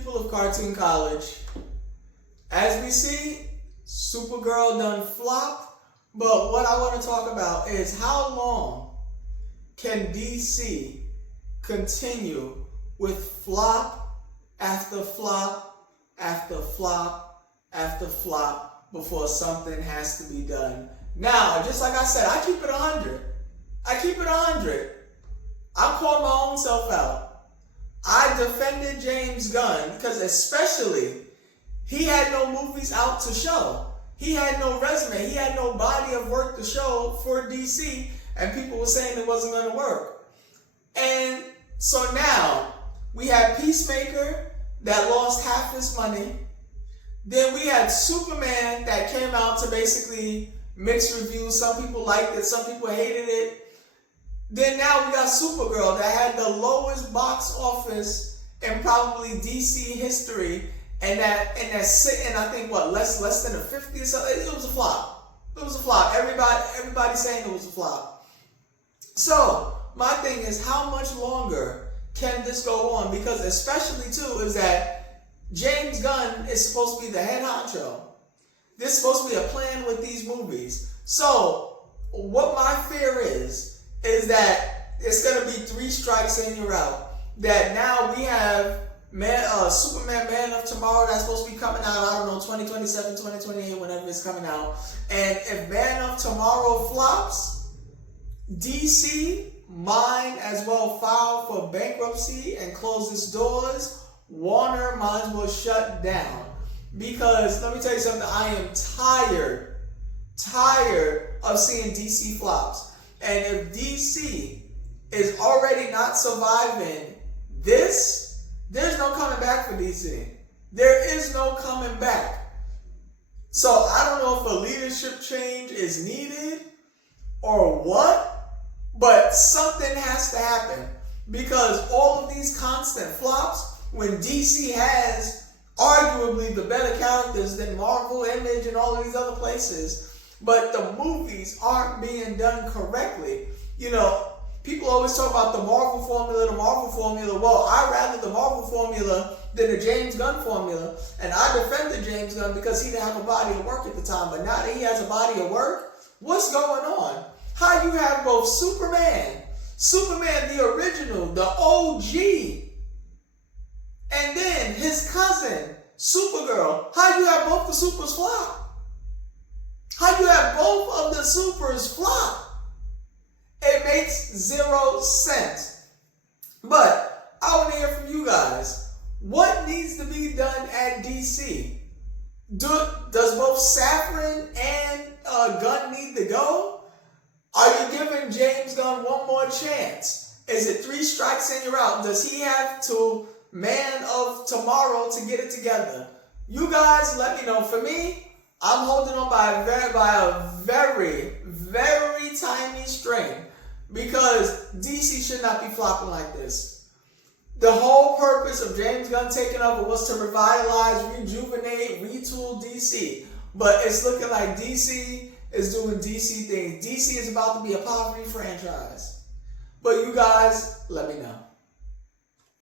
people of Cartoon College, as we see, Supergirl done flop, but what I want to talk about is how long can DC continue with flop after flop after flop after flop before something has to be done. Now, just like I said, I keep it 100. I call my own self out. I defended James Gunn because especially he had no movies out to show. He had no resume. He had no body of work to show for DC, and people were saying it wasn't going to work. And so now we had Peacemaker that lost half his money. Then we had Superman that came out to basically mixed reviews. Some people liked it, some people hated it. Then now we got Supergirl that had the lowest box office in probably DC history, and that's sitting, I think, what, less than a 50 or something. It was a flop. Everybody's saying it was a flop. So my thing is, how much longer can this go on? Because especially too is that James Gunn is supposed to be the head honcho. There's supposed to be a plan with these movies. So what my fear is that it's going to be 3 strikes and you're out. That now we have Superman Man of Tomorrow that's supposed to be coming out, I don't know, 2027, 2028, whenever it's coming out. And if Man of Tomorrow flops, DC might as well file for bankruptcy and close its doors. Warner might as well shut down. Because let me tell you something, I am tired of seeing DC flops. And if DC is already not surviving this, there's no coming back for DC. There is no coming back. So I don't know if a leadership change is needed or what, but something has to happen. Because all of these constant flops, when DC has arguably the better characters than Marvel, Image, and all of these other places, but the movies aren't being done correctly. You know, people always talk about the Marvel formula. Well, I'd rather the Marvel formula than the James Gunn formula. And I defended James Gunn because he didn't have a body of work at the time. But now that he has a body of work, what's going on? How you have both Superman the original, the OG, and then his cousin, Supergirl. How you have both the supers flop? How you have both of the supers flop? It makes 0 sense. But I want to hear from you guys. What needs to be done at DC? Does both Safran and Gunn need to go? Are you giving James Gunn one more chance? Is it 3 strikes and you're out? Does he have to Man of Tomorrow to get it together? You guys let me know. For me, I'm holding on by a very, very tiny string because DC should not be flopping like this. The whole purpose of James Gunn taking over was to revitalize, rejuvenate, retool DC. But it's looking like DC is doing DC things. DC is about to be a poverty franchise. But you guys, let me know.